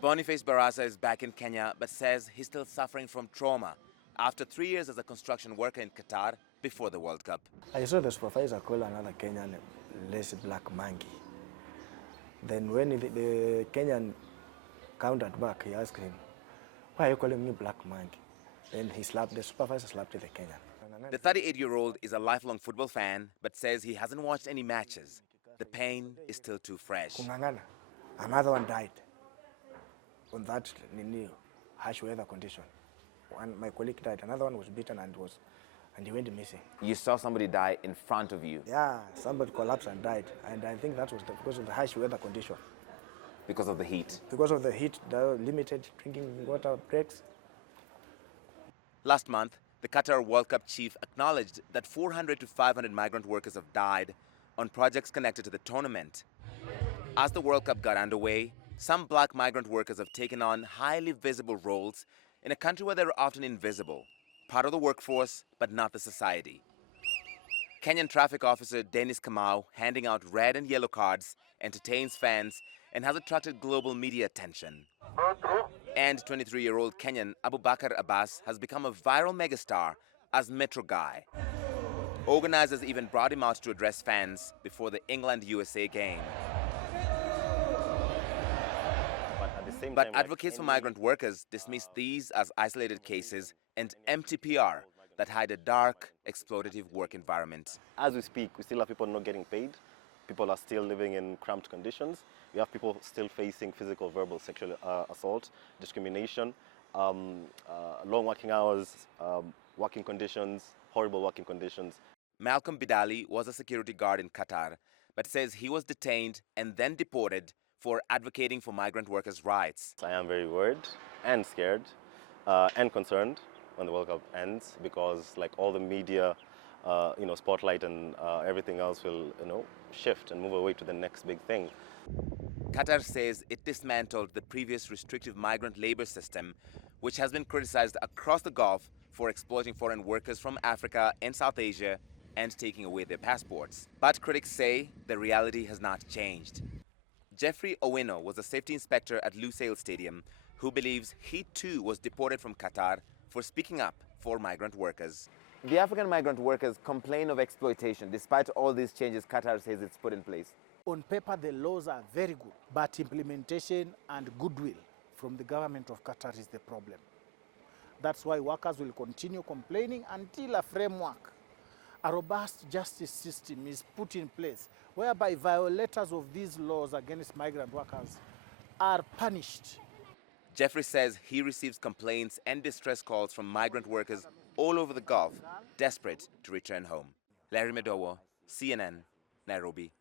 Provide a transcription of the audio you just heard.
Boniface Barasa is back in Kenya but says he's still suffering from trauma after 3 years as a construction worker in Qatar before the World Cup. I saw the supervisor call another Kenyan lazy black monkey. Then when the Kenyan countered back, he asked him, "Why are you calling me black monkey?" Then the supervisor slapped the Kenyan. The 38-year-old is a lifelong football fan but says he hasn't watched any matches. The pain is still too fresh. Another one died on that harsh weather condition. My colleague died. Another one was beaten and he went missing. You saw somebody die in front of you? Yeah, somebody collapsed and died. And I think that was because of the harsh weather condition. Because of the heat? Because of the heat, the limited drinking water breaks. Last month, the Qatar World Cup chief acknowledged that 400 to 500 migrant workers have died on projects connected to the tournament. As the World Cup got underway, some black migrant workers have taken on highly visible roles in a country where they're often invisible, part of the workforce, but not the society. Kenyan traffic officer Dennis Kamau, handing out red and yellow cards, entertains fans and has attracted global media attention. And 23-year-old Kenyan Abu Bakr Abbas has become a viral megastar as Metro Guy. Organizers even brought him out to address fans before the England-USA game. But advocates for migrant workers dismiss these as isolated cases and empty PR that hide a dark, exploitative work environment. As we speak, we still have people not getting paid. People are still living in cramped conditions. We have people still facing physical, verbal, sexual assault, discrimination, long working hours, working conditions, horrible working conditions. Malcolm Bidali was a security guard in Qatar, but says he was detained and then deported for advocating for migrant workers' rights. I am very worried and scared and concerned when the World Cup ends, because like all the media, spotlight and everything else will, shift and move away to the next big thing. Qatar says it dismantled the previous restrictive migrant labor system, which has been criticized across the Gulf for exploiting foreign workers from Africa and South Asia and taking away their passports. But critics say the reality has not changed. Jeffrey Owino was a safety inspector at Lusail Stadium who believes he too was deported from Qatar for speaking up for migrant workers. The African migrant workers complain of exploitation despite all these changes Qatar says it's put in place. On paper, the laws are very good, but implementation and goodwill from the government of Qatar is the problem. That's why workers will continue complaining until a framework, a robust justice system is put in place whereby violators of these laws against migrant workers are punished. Jeffrey says he receives complaints and distress calls from migrant workers all over the Gulf, desperate to return home. Larry Madowo, CNN, Nairobi.